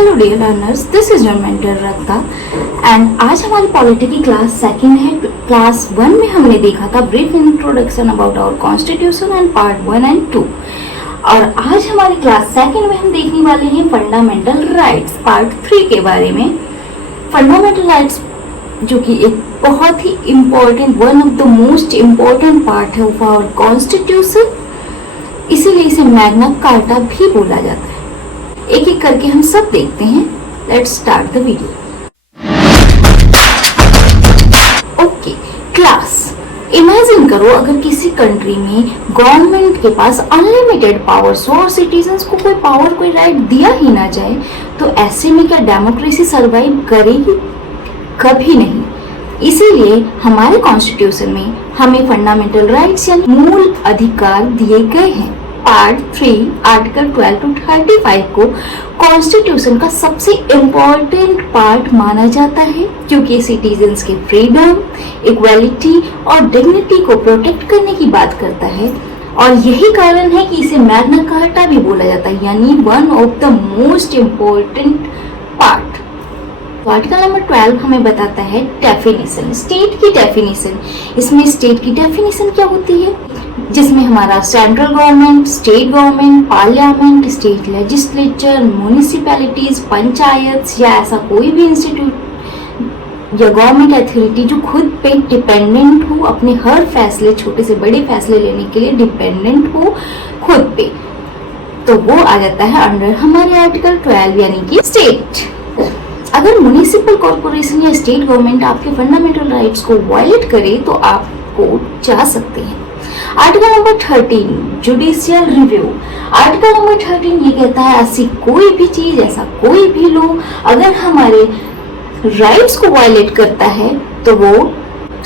Hello dear learners, this is your mentor Ratta and आज हमारी polity की क्लास सेकंड है। क्लास 1 में हमने देखा था brief introduction about our constitution and part 1 and 2 और आज हमारी क्लास सेकंड में हम देखने वाले हैं फंडामेंटल राइट्स पार्ट 3 के बारे में। फंडामेंटल राइट्स जो कि एक बहुत ही important one of the most important part है ऑफ आवर कॉन्स्टिट्यूशन, इसीलिए इसे मैग्ना कार्टा भी बोला जाता है। एक एक करके हम सब देखते हैं। Let's start the video. Okay class, imagine करो अगर किसी कंट्री में गवर्नमेंट के पास अनलिमिटेड पावर्स हो और सिटीजन्स को कोई पावर कोई राइट दिया ही ना जाए, तो ऐसे में क्या डेमोक्रेसी सर्वाइव करेगी? कभी नहीं। इसीलिए हमारे कॉन्स्टिट्यूशन में हमें फंडामेंटल राइट्स या मूल अधिकार दिए गए हैं। पार्ट 3 आर्टिकल 12 to 35 को कॉन्स्टिट्यूशन का सबसे इम्पोर्टेंट पार्ट माना जाता है, क्योंकि सिटीजन्स के फ्रीडम, इक्वालिटी और डिग्निटी को प्रोटेक्ट करने की बात करता है और यही कारण है कि इसे मैग्ना कार्टा भी बोला जाता है, यानी one of the most important part. Article number 12 हमें बताता है डेफिनेशन, स्टेट की डेफिनेशन। इसमें स्टेट की डेफिनेशन क्या होती है, जिसमें हमारा central government, state government, parliament, state legislature, municipalities, panchayat या ऐसा कोई भी इंस्टीट्यूट या गवर्नमेंट अथॉरिटी जो खुद पे डिपेंडेंट हो, अपने हर फैसले, छोटे से बड़े फैसले लेने के लिए डिपेंडेंट हो खुद पे, तो वो आ जाता है अंडर हमारे आर्टिकल 12 यानी कि स्टेट। अगर म्युनिसिपल कॉर्पोरेशन या स्टेट गवर्नमेंट आपके फंडामेंटल राइट्स को वायलेट करे तो आप कोर्ट जा सकते हैं। Article number 13 judicial review. Article number 13 ये कहता है ऐसी कोई भी चीज, ऐसा कोई भी लॉ अगर हमारे राइट्स को वायलेट करता है तो वो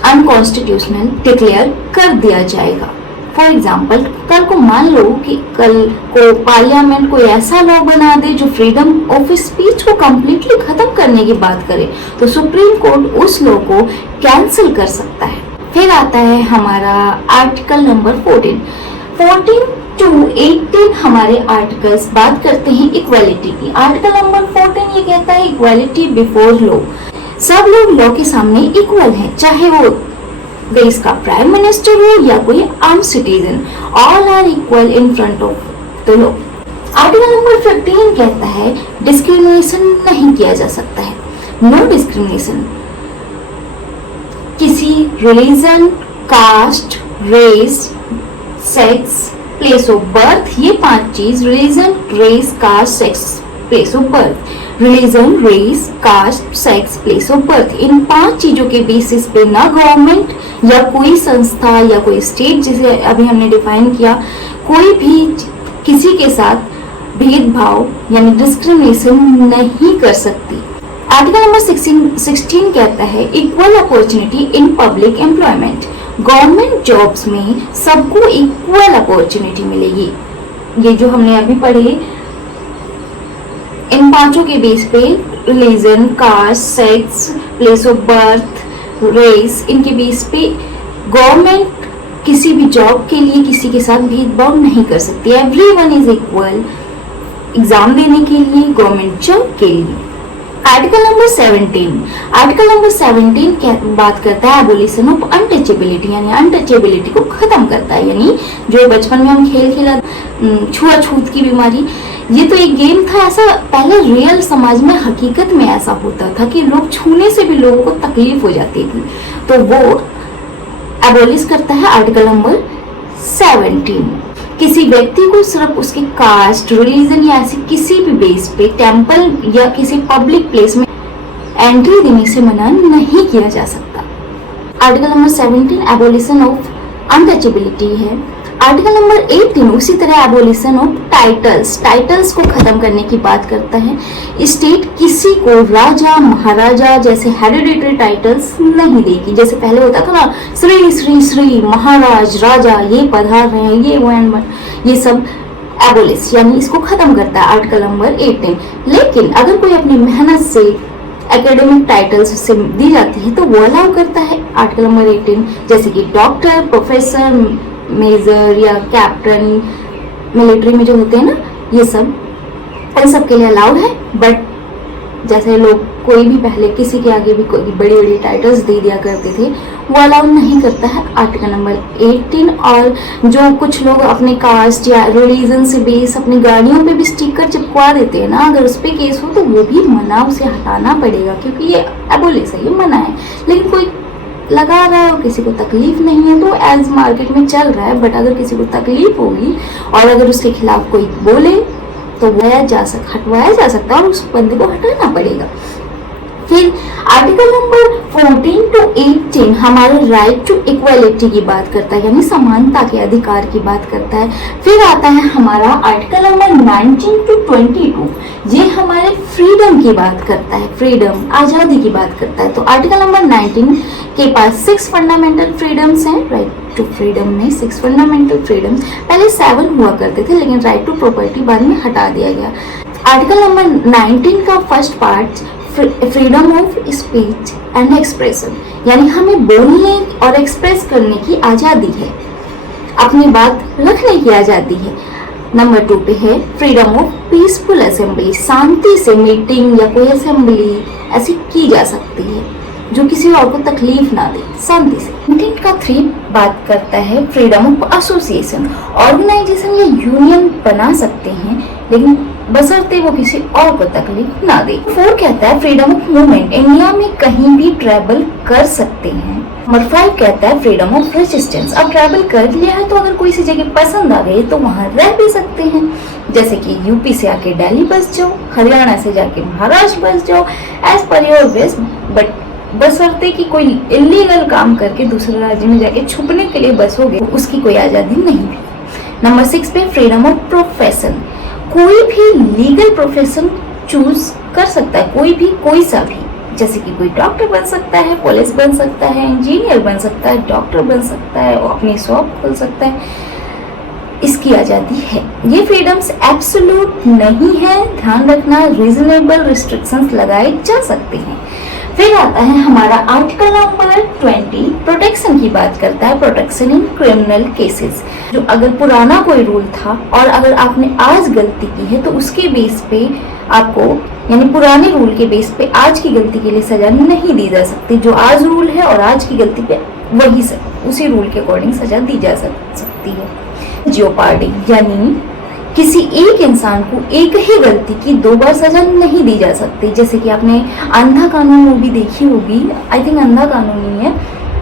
अनकॉन्स्टिट्यूशनल डिक्लेयर कर दिया जाएगा। फॉर एग्जाम्पल, कल को मान लो कि कल को पार्लियामेंट कोई ऐसा लॉ बना दे जो फ्रीडम ऑफ स्पीच को कम्प्लीटली खत्म करने की बात करे, तो सुप्रीम कोर्ट उस लॉ को कैंसिल कर सकता है। फिर आता है हमारा आर्टिकल नंबर 14 to 18 हमारे आर्टिकल्स बात करते हैं इक्वालिटी की। आर्टिकल नंबर 14 ये कहता है इक्वालिटी बिफोर लॉ। सब लोग लॉ के सामने इक्वल हैं, चाहे वो देश का प्राइम मिनिस्टर हो या कोई आम citizen, all are equal in front of the law. Article number 15 कहता है डिस्क्रिमिनेशन नहीं किया जा सकता है, नो डिस्क्रिमिनेशन। किसी religion, caste, race, sex, place of birth, ये 5 चीज, religion, race, caste, sex, place of birth, religion, race, caste, sex, place of birth, इन 5 चीजों के बेसिस पे ना गवर्नमेंट या कोई संस्था या कोई स्टेट, जिसे अभी हमने डिफाइन किया, कोई भी किसी के साथ भेदभाव यानी डिस्क्रिमिनेशन नहीं कर सकती। आर्टिकल नंबर 16 कहता है equal opportunity in public employment. Government jobs में सबको इक्वल अपॉर्चुनिटी मिलेगी। ये जो हमने अभी पढ़े इन 5 के बेस पे, religion, caste, sex, place of birth, race, इनके बेस पे गवर्नमेंट किसी भी जॉब के लिए किसी के साथ भेदभाव नहीं कर सकती। एवरीवन इज इक्वल एग्जाम देने के लिए, गवर्नमेंट जॉब के लिए। आर्टिकल नंबर 17 क्या बात करता है एबोलिशन ऑफ अनटचेबिलिटी, यानी अनटचेबिलिटी को खत्म करता है। यानी जो बचपन में हम खेल खेला छुआछूत की बीमारी, ये तो एक गेम था, ऐसा पहले रियल समाज में हकीकत में ऐसा होता था कि लोग छूने से भी लोगों को तकलीफ हो जाती थी, तो वो एबोलिश करता है आर्टिकल नंबर 17। किसी व्यक्ति को सिर्फ उसके कास्ट, रिलीजन या ऐसे किसी भी बेस पे टेम्पल या किसी पब्लिक प्लेस में एंट्री देने से मना नहीं किया जा सकता। Article number 17 abolition of untouchability है। आर्टिकल नंबर 18 उसी तरह एबोलिशन ऑफ टाइटल्स को खत्म करने की बात करता है। स्टेट किसी को राजा, महाराजा जैसे हेरिडिटरी टाइटल्स नहीं देगी। जैसे पहले होता था ना, श्री श्री श्री, महाराज, राजा, ये पधार रहे हैं, ये वो, ये सब एबोलिश यानी इसको खत्म करता है आर्टिकल नंबर 18। लेकिन अगर कोई अपनी मेहनत से एकेडमिक टाइटल्स उससे दी जाती है तो वो अलाउ करता है आर्टिकल नंबर 18, जैसे कि डॉक्टर, प्रोफेसर, मेजर या कैप्टन मिलिट्री में जो होते हैं ना, ये सब इन सब के लिए अलाउड है। बट जैसे लोग कोई भी पहले किसी के आगे भी कोई बड़ी बड़ी टाइटल्स दे दिया करते थे, वो अलाउ नहीं करता है आर्टिकल नंबर 18। और जो कुछ लोग अपने कास्ट या रिलीजन से बेस अपनी गाड़ियों पे भी स्टिकर चिपकवा देते हैं ना, अगर उस पर केस हो तो वो भी मना, उसे हटाना पड़ेगा, क्योंकि ये एबोलिश है, ये मना है। लेकिन कोई लगा रहा है और किसी को तकलीफ नहीं है तो एज मार्केट में चल रहा है। बट अगर किसी को तकलीफ होगी और अगर उसके खिलाफ कोई बोले तो हटवाया जा सकता है और उस बंदे को हटाना पड़ेगा। फिर आर्टिकल नंबर 14 to 18 हमारे राइट टू इक्वालिटी की बात करता है, यानी समानता के अधिकार की बात करता है। फिर आता है हमारा आर्टिकल नंबर 19 to 22, ये हमारे फ्रीडम की बात करता है, फ्रीडम आज़ादी की बात करता है। तो आर्टिकल नंबर 19 के पास 6 फंडामेंटल फ्रीडम्स हैं। राइट टू फ्रीडम में 6 फंडामेंटल फ्रीडम्स, पहले 7 हुआ करते थे, लेकिन राइट टू प्रॉपर्टी बाद में हटा दिया गया। आर्टिकल नंबर 19 का first part freedom of speech and expression, यानी हमें बोलने और एक्सप्रेस करने की आज़ादी है, अपनी बात रखने की आज़ादी है। नंबर 2 पे है फ्रीडम ऑफ पीसफुल असेंबली, शांति से मीटिंग या कोई असेंबली ऐसी की जा सकती है जो किसी और को तकलीफ ना दे, शांति से। कंटेंट का 3 बात करता है फ्रीडम ऑफ एसोसिएशन, ऑर्गेनाइजेशन या यूनियन बना सकते हैं लेकिन बशर्ते वो किसी और को तकलीफ ना दे। 4 कहता है फ्रीडम ऑफ मूवमेंट, इंडिया में कहीं भी ट्रैवल कर सकते हैं। नंबर 5 कहता है फ्रीडम ऑफ रेजिस्टेंस, अब ट्रैवल कर लिया है तो अगर कोई सी जगह पसंद आ गई तो वहाँ रह भी सकते हैं, जैसे कि यूपी से आके दिल्ली बस जाओ, हरियाणा से जाके महाराष्ट्र बस जाओ, as per your wish, but बशर्ते कि कोई इलीगल काम करके दूसरे राज्य में जाके छुपने के लिए बसोगे, उसकी कोई आज़ादी नहीं है। नंबर 6 पे फ्रीडम ऑफ प्रोफेशन, कोई भी लीगल प्रोफेशन चूज कर सकता है, कोई भी कोई सा भी, जैसे कि कोई डॉक्टर बन सकता है, पुलिस बन सकता है, इंजीनियर बन सकता है, डॉक्टर बन सकता है, वो अपनी शॉप खोल सकता है, इसकी आज़ादी है। ये फ्रीडम्स एब्सोल्यूट नहीं है, ध्यान रखना, रीजनेबल रिस्ट्रिक्शंस लगाए जा सकते हैं। फिर आता है हमारा आर्टिकल नंबर 20, प्रोटेक्शन की बात करता है, प्रोटेक्शन इन क्रिमिनल केसेस, जो अगर पुराना कोई रूल था और अगर आपने आज गलती की है तो उसके बेस पे आपको, यानी पुराने रूल के बेस पे आज की गलती के लिए सजा नहीं दी जा सकती। जो आज रूल है और आज की गलती पे वही उसी रूल के अकॉर्डिंग सजा दी जा सकती है। जियोपार्डी, यानी किसी एक इंसान को एक ही गलती की 2 बार सजा नहीं दी जा सकती, जैसे कि आपने अंधा कानून मूवी देखी होगी, आई थिंक अंधा कानून ही है,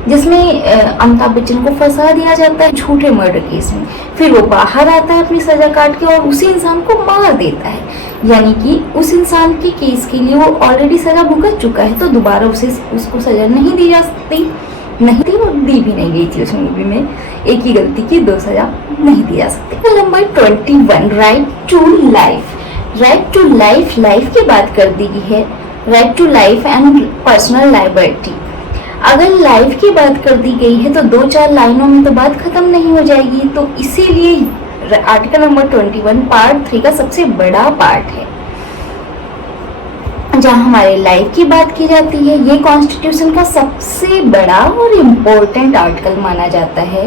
जिसमें अमिताभ बच्चन को फंसा दिया जाता है झूठे मर्डर केस में, फिर वो बाहर आता है अपनी सजा काट के और उसी इंसान को मार देता है, यानी कि उस इंसान के केस के लिए वो ऑलरेडी सजा भुगत चुका है तो दोबारा उसको सजा नहीं दी जा सकती, नहीं थी, वो दी भी नहीं गई थी उस मूवी में, एक ही गलती की 2 सजा नहीं दी जा सकती। Number 21, right to life, right to life, life की बात कर दी गई है, right to life and personal liability. अगर लाइफ की बात कर दी गई है तो 2-4 लाइनों में तो बात खत्म नहीं हो जाएगी, तो इसीलिए आर्टिकल नंबर 21 पार्ट 3 का सबसे बड़ा पार्ट है, जहाँ हमारे लाइफ की बात की जाती है। ये कॉन्स्टिट्यूशन का सबसे बड़ा और इम्पोर्टेंट आर्टिकल माना जाता है।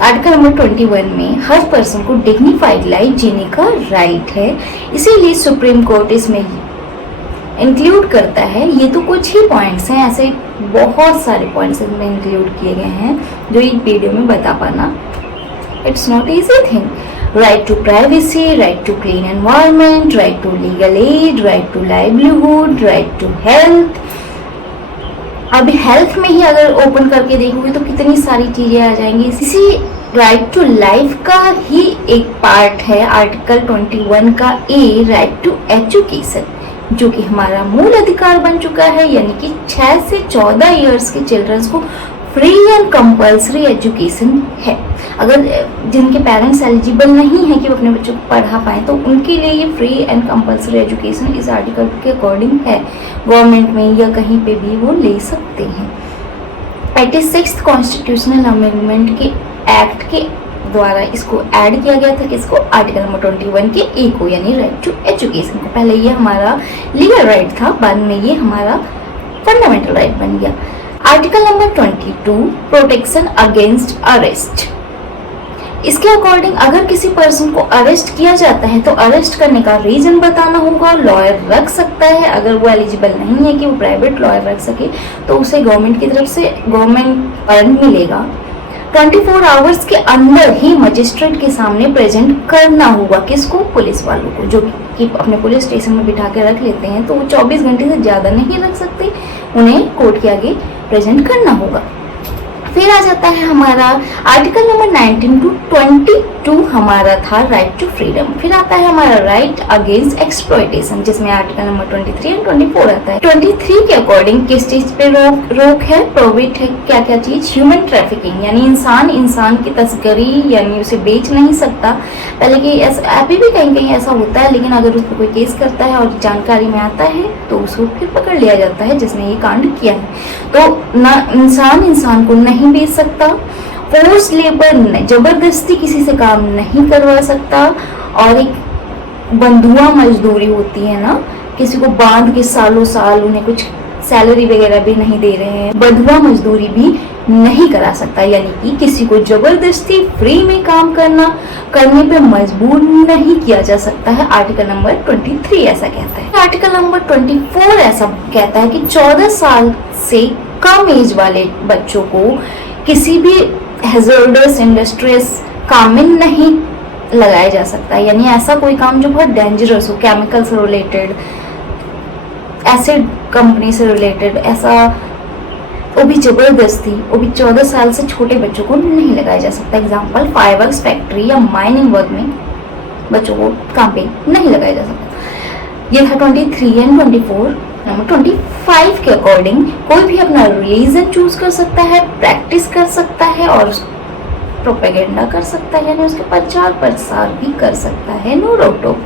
आर्टिकल नंबर 21 में हर पर्सन को डिग्निफाइड लाइफ जीने का राइट है, इसीलिए सुप्रीम कोर्ट इसमें इंक्लूड करता है। ये तो कुछ ही पॉइंट्स हैं, ऐसे बहुत सारे पॉइंट्स इसमें इंक्लूड किए गए हैं जो एक वीडियो में बता पाना it's not easy thing. Right to privacy, right to clean environment, right to legal aid, right to livelihood, right to health. अब हेल्थ में ही अगर ओपन करके देखोगे तो कितनी सारी चीजें आ जाएंगी। इसी राइट टू लाइफ का ही एक पार्ट है आर्टिकल 21 का ए, राइट टू एजुकेशन, जो कि हमारा मूल अधिकार बन चुका है, यानी कि 6 से 14 इयर्स के चिल्ड्रंस को फ्री एंड कंपल्सरी एजुकेशन है। अगर जिनके पेरेंट्स एलिजिबल नहीं है कि वो अपने बच्चों को पढ़ा पाएँ तो उनके लिए ये फ्री एंड कंपल्सरी एजुकेशन इस आर्टिकल के अकॉर्डिंग है, गवर्नमेंट में या कहीं पे भी वो ले सकते हैं। 86th कॉन्स्टिट्यूशनल अमेंडमेंट के एक्ट के द्वारा इसको ऐड किया गया था, किसको, आर्टिकल नंबर 21 के ए को, यानी राइट टू एजुकेशन को। पहले ये हमारा लीगल राइट था, बाद में ये हमारा फंडामेंटल राइट बन गया। Article number 22, protection against arrest. इसके अकॉर्डिंग अगर किसी पर्सन को अरेस्ट किया जाता है तो अरेस्ट करने का रीजन बताना होगा, लॉयर रख सकता है। अगर वो एलिजिबल नहीं है कि वो प्राइवेट लॉयर रख सके तो उसे गवर्नमेंट की तरफ से गवर्नमेंट फंड मिलेगा। 24 आवर्स के अंदर ही मजिस्ट्रेट के सामने प्रेजेंट करना होगा। किसको? पुलिस वालों को, जो कि अपने पुलिस स्टेशन में बिठा के रख लेते हैं, तो वो 24 घंटे से ज़्यादा नहीं रख सकते, उन्हें कोर्ट के आगे प्रेजेंट करना होगा। फिर आ जाता है हमारा आर्टिकल नंबर 19 टू 22 हमारा था राइट टू फ्रीडम। फिर आता है हमारा राइट अगेंस्ट एक्सप्लॉयटेशन, जिसमें आर्टिकल नंबर 23 एंड 24 आता है। 23 के अकॉर्डिंग किस चीज पे रोक है, प्रोहिबिट है, क्या क्या चीज? ह्यूमन ट्रैफिकिंग, यानी इंसान की तस्करी, यानी उसे बेच नहीं सकता। पहले कि अभी भी कहीं कहीं ऐसा होता है, लेकिन अगर उस पर कोई केस करता है और जानकारी में आता है तो उसको फिर पकड़ लिया जाता है जिसने ये कांड किया है। तो ना इंसान को नहीं बेच सकता, फोर्स लेबर जबरदस्ती किसी से काम नहीं करवा सकता, और एक बंधुआ मजदूरी होती है ना, किसी को बांध के सालों साल उन्हें कुछ सैलरी वगैरह भी नहीं दे रहे हैं, बंधुआ मजदूरी भी नहीं करा सकता, यानी कि किसी को जबरदस्ती फ्री में काम करने पे मजबूर नहीं किया जा सकता है। आर्टिकल नंबर 23 ऐसा कहता है। आर्टिकल नंबर 24 ऐसा कहता है कि 14 साल से कम एज वाले बच्चों को किसी भी हैजर्डस इंडस्ट्रीज काम में नहीं लगाया जा सकता, यानी ऐसा कोई काम जो बहुत डेंजरस हो, केमिकल से रिलेटेड, एसिड कंपनी से रिलेटेड, ऐसा वो भी जबरदस्ती, वो भी 14 साल से छोटे बच्चों को नहीं लगाया जा सकता। एग्जाम्पल, फायरवर्क्स फैक्ट्री या माइनिंग वर्क में बच्चों को काम पे नहीं लगाया जा सकता। ये था 23 एंड 24। नंबर 25 के अकॉर्डिंग कोई भी अपना रिलीजन चूज कर सकता है, प्रैक्टिस कर सकता है और प्रोपेगेंडा कर सकता है, यानी उसके प्रचार प्रसार भी कर सकता है, नो रोक टोक।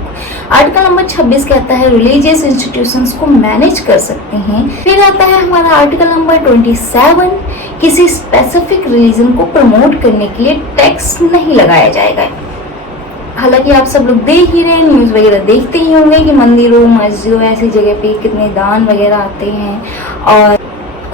आर्टिकल नंबर 26 कहता है रिलीजियस इंस्टीट्यूशंस को मैनेज कर सकते हैं। फिर आता है हमारा आर्टिकल नंबर 27, किसी स्पेसिफिक रिलीजन को प्रमोट करने के लिए टैक्स नहीं लगाया जाएगा। हालांकि आप सब लोग देख ही रहे हैं, न्यूज़ वगैरह देखते ही होंगे कि मंदिरों मस्जिदों ऐसी जगह पे कितने दान वगैरह आते हैं और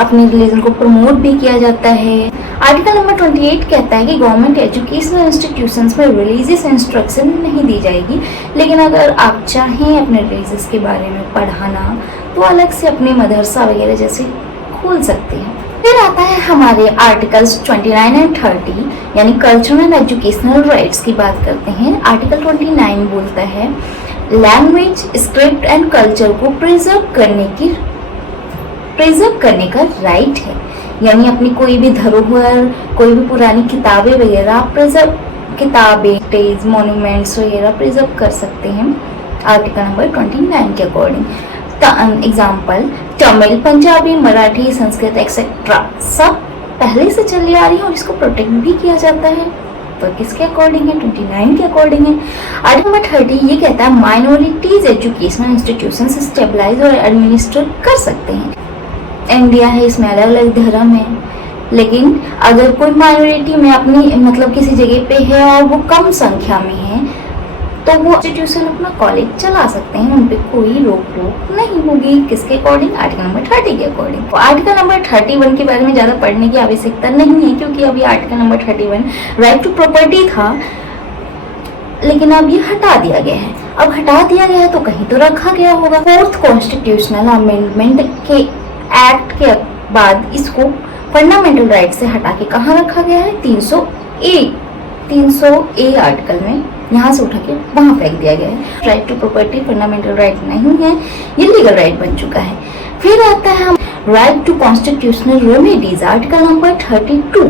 अपने रिलीजन को प्रमोट भी किया जाता है। आर्टिकल नंबर 28 कहता है कि गवर्नमेंट एजुकेशनल इंस्टीट्यूशंस में रिलीजियस इंस्ट्रक्शन नहीं दी जाएगी, लेकिन अगर आप चाहें अपने रिलीजियस के बारे में पढ़ाना तो अलग से अपने मदरसा वगैरह जैसे खोल सकते हैं। फिर आता है हमारे आर्टिकल्स 29 एंड 30, यानी कल्चरल एंड एजुकेशनल राइट्स की बात करते हैं। आर्टिकल 29 बोलता है लैंग्वेज, स्क्रिप्ट एंड कल्चर को प्रिजर्व करने का राइट है, यानी अपनी कोई भी धरोहर, कोई भी पुरानी किताबें वगैरह किताबें, टेज, मॉन्यूमेंट्स वगैरह प्रिजर्व कर सकते हैं आर्टिकल नंबर 29 के according. Example, Tamil, Punjabi, Marathi, Sanskrit etcetera सब पहले से चली आ रही है और इसको प्रोटेक्ट भी किया जाता है। तो किसके अकॉर्डिंग है? 29 के अकॉर्डिंग है। आर्टिकल नंबर 30 ये कहता है माइनॉरिटीज एजुकेशनल इंस्टीट्यूशन स्टेबलाइज और एडमिनिस्ट्रेट कर सकते हैं। इंडिया है, इसमें अलग अलग धर्म है, लेकिन अगर कोई माइनॉरिटी में अपनी मतलब किसी जगह पे है और वो कम संख्या में है तो वो इंस्टीट्यूशन अपना कॉलेज चला सकते हैं, उन पे कोई रोक टोक नहीं होगी। किसके अकॉर्डिंग? आर्टिकल नंबर 30 के अकॉर्डिंग। तो आर्टिकल नंबर 31 के बारे में ज़्यादा पढ़ने की आवश्यकता नहीं है, क्योंकि अभी article number 31 right to property था, लेकिन अब ये हटा दिया गया है। अब हटा दिया गया है तो कहीं तो रखा गया होगा। 4th कॉन्स्टिट्यूशनल अमेंडमेंट के एक्ट के बाद इसको फंडामेंटल राइट से हटा के कहाँ रखा गया है? 300A आर्टिकल में, यहाँ से उठा के वहाँ फेंक दिया गया है। Right to property fundamental right नहीं है, ये लीगल राइट बन चुका है। फिर आता है हम right to constitutional remedies, article number 32।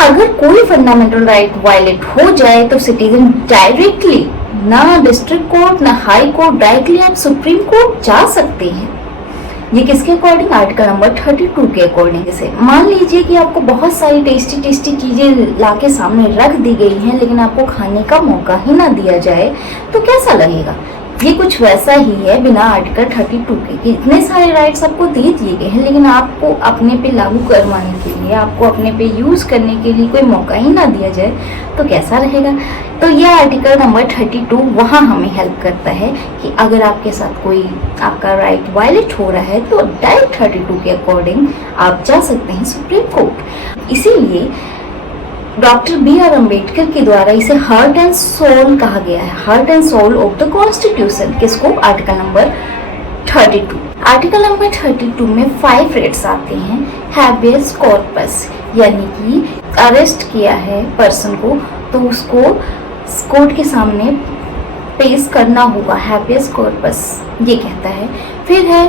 अगर कोई फंडामेंटल राइट वायलेट हो जाए तो सिटीजन डायरेक्टली, ना डिस्ट्रिक्ट कोर्ट ना हाई कोर्ट, डायरेक्टली आप सुप्रीम कोर्ट जा सकते हैं। ये किसके अकॉर्डिंग? आर्टिकल नंबर 32 के अकॉर्डिंग। जैसे मान लीजिए कि आपको बहुत सारी टेस्टी चीजें लाके सामने रख दी गई हैं, लेकिन आपको खाने का मौका ही ना दिया जाए तो कैसा लगेगा? ये कुछ वैसा ही है बिना आर्टिकल 32 के, कि इतने सारे राइट्स आपको दे दिए गए हैं, लेकिन आपको अपने पे लागू करवाने के लिए, आपको अपने पे यूज करने के लिए कोई मौका ही ना दिया जाए तो कैसा रहेगा? तो यह आर्टिकल नंबर 32 वहाँ हमें हेल्प करता है कि अगर आपके साथ कोई आपका राइट वायलेट हो रहा है तो डायरेक्ट 32 के अकॉर्डिंग आप जा सकते हैं सुप्रीम कोर्ट। इसीलिए डॉक्टर बी आर अम्बेडकर के द्वारा इसे हार्ट एंड सोल कहा गया है, heart and soul of the constitution. किसको? Article number 32। आर्टिकल नंबर 32 में 5 राइट्स आते हैं। हैबियस कॉर्पस, यानी कि अरेस्ट किया है पर्सन को तो उसको कोर्ट के सामने पेश करना होगा, हैबियस कॉर्पस ये कहता है। फिर है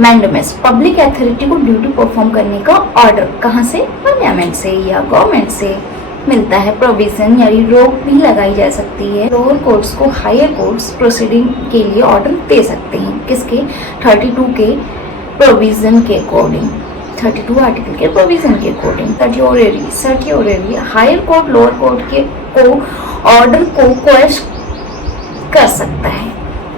मैंडेमस, पब्लिक अथॉरिटी को ड्यूटी परफॉर्म करने का ऑर्डर, कहाँ से? पार्लियामेंट से या गवर्नमेंट से मिलता है। प्रोविजन यानी रोक भी लगाई जा सकती है, लोअर कोर्ट्स को हायर कोर्ट्स प्रोसीडिंग के लिए ऑर्डर दे सकते हैं। किसके? 32 के प्रोविजन के अकॉर्डिंग, 32 आर्टिकल के प्रोविजन के according. Certiorari higher court lower court के को ऑर्डर को क्वेश्चन कर सकता है।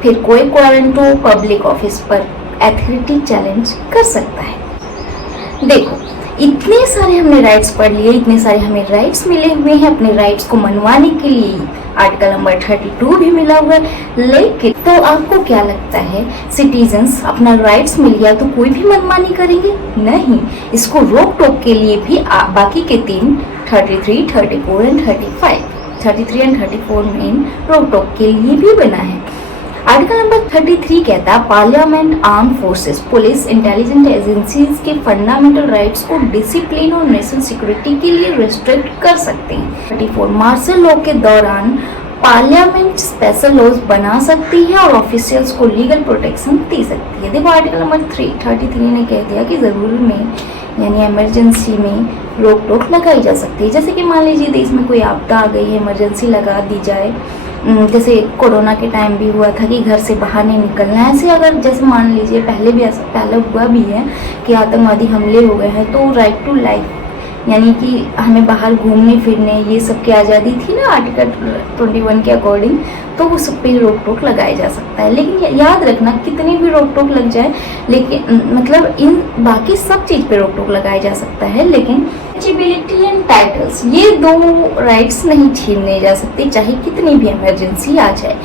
फिर कोई क्वारंटो पब्लिक ऑफिस पर अथॉरिटी चैलेंज कर सकता है। देखो इतने सारे हमने राइट्स पढ़ लिए, इतने सारे हमें राइट्स मिले हुए हैं अपने राइट्स को मनवाने के लिए। आर्टिकल नंबर 32 भी मिला हुआ है, लेकिन तो आपको क्या लगता है सिटीजन्स अपना राइट्स मिल गया तो कोई भी मनमानी करेंगे? नहीं, इसको रोक टोक के लिए भी बाकी के 3 33, 34 एंड 35, 33 एंड 34 मेन रोक टोक के लिए भी बना है। आर्टिकल नंबर 33 कहता है parliament, arm forces, police, intelligence agencies के फंडामेंटल राइट्स को डिसिप्लिन और नेशनल सिक्योरिटी के लिए रिस्ट्रिक्ट कर सकते हैं। 34 मार्शल लॉ के दौरान पार्लियामेंट स्पेशल लॉज बना सकती है और ऑफिशियल्स को लीगल प्रोटेक्शन दे सकती है। देखो आर्टिकल नंबर 33 ने कह दिया कि ज़रूर में यानी इमरजेंसी में रोक टोक लगाई जा सकती है। जैसे कि मान लीजिए देश में कोई आपदा आ गई है, इमरजेंसी लगा दी जाए, जैसे कोरोना के टाइम भी हुआ था कि घर से बाहर नहीं निकलना है। ऐसे अगर जैसे मान लीजिए पहले हुआ भी है कि आतंकवादी हमले हो गए हैं तो राइट टू लाइफ यानी कि हमें बाहर घूमने फिरने ये सब की आज़ादी थी ना आर्टिकल 21 के अकॉर्डिंग, तो वो सब पे रोक टोक लगाया जा सकता है। लेकिन याद रखना कितनी भी रोक टोक लग जाए, लेकिन मतलब इन बाकी सब चीज़ पे रोक टोक लगाया जा सकता है, लेकिन एलिजिबिलिटी एंड टाइटल्स ये 2 राइट्स नहीं छीनने जा सकते चाहे कितनी भी इमरजेंसी आ जाए।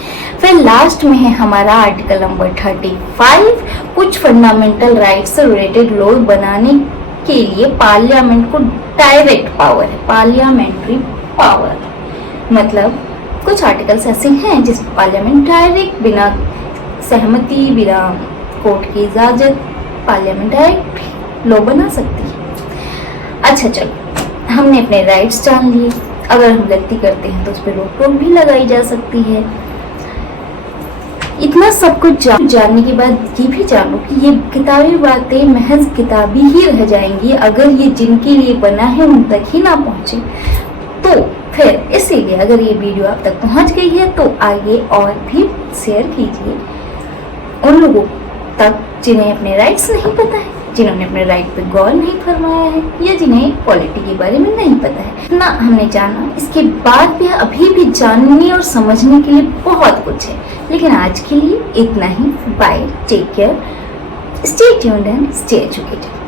फिर लास्ट में है हमारा आर्टिकल नंबर 35, कुछ फंडामेंटल राइट्स से रिलेटेड लॉ बनाने के लिए पार्लियामेंट को डायरेक्ट पावर है, पार्लियामेंट्री पावर। मतलब कुछ आर्टिकल्स ऐसे हैं जिसमें पार्लियामेंट डायरेक्ट बिना सहमति, बिना कोर्ट की इजाज़त पार्लियामेंट डायरेक्ट लॉ बना सकती है। अच्छा चलो, हमने अपने राइट्स जान लिए। अगर हम गलती करते हैं तो उस पर रोक टोक भी लगाई जा सकती है। इतना सब कुछ जानने के बाद ये भी जानो कि ये किताबी बातें महज किताबी ही रह जाएंगी अगर ये जिनके लिए बना है उन तक ही ना पहुँचे। तो फिर इसीलिए अगर ये वीडियो आप तक पहुँच गई है तो आगे और भी शेयर कीजिए उन लोगों तक जिन्हें अपने राइट्स नहीं पता है, जिन्होंने अपने राइट पे गौर नहीं फरमाया है या जिन्हें पॉलिटी के बारे में नहीं पता है। ना हमने जाना, इसके बाद भी अभी भी जानने और समझने के लिए बहुत कुछ है, लेकिन आज के लिए इतना ही। Bye, take care, stay tuned and stay educated.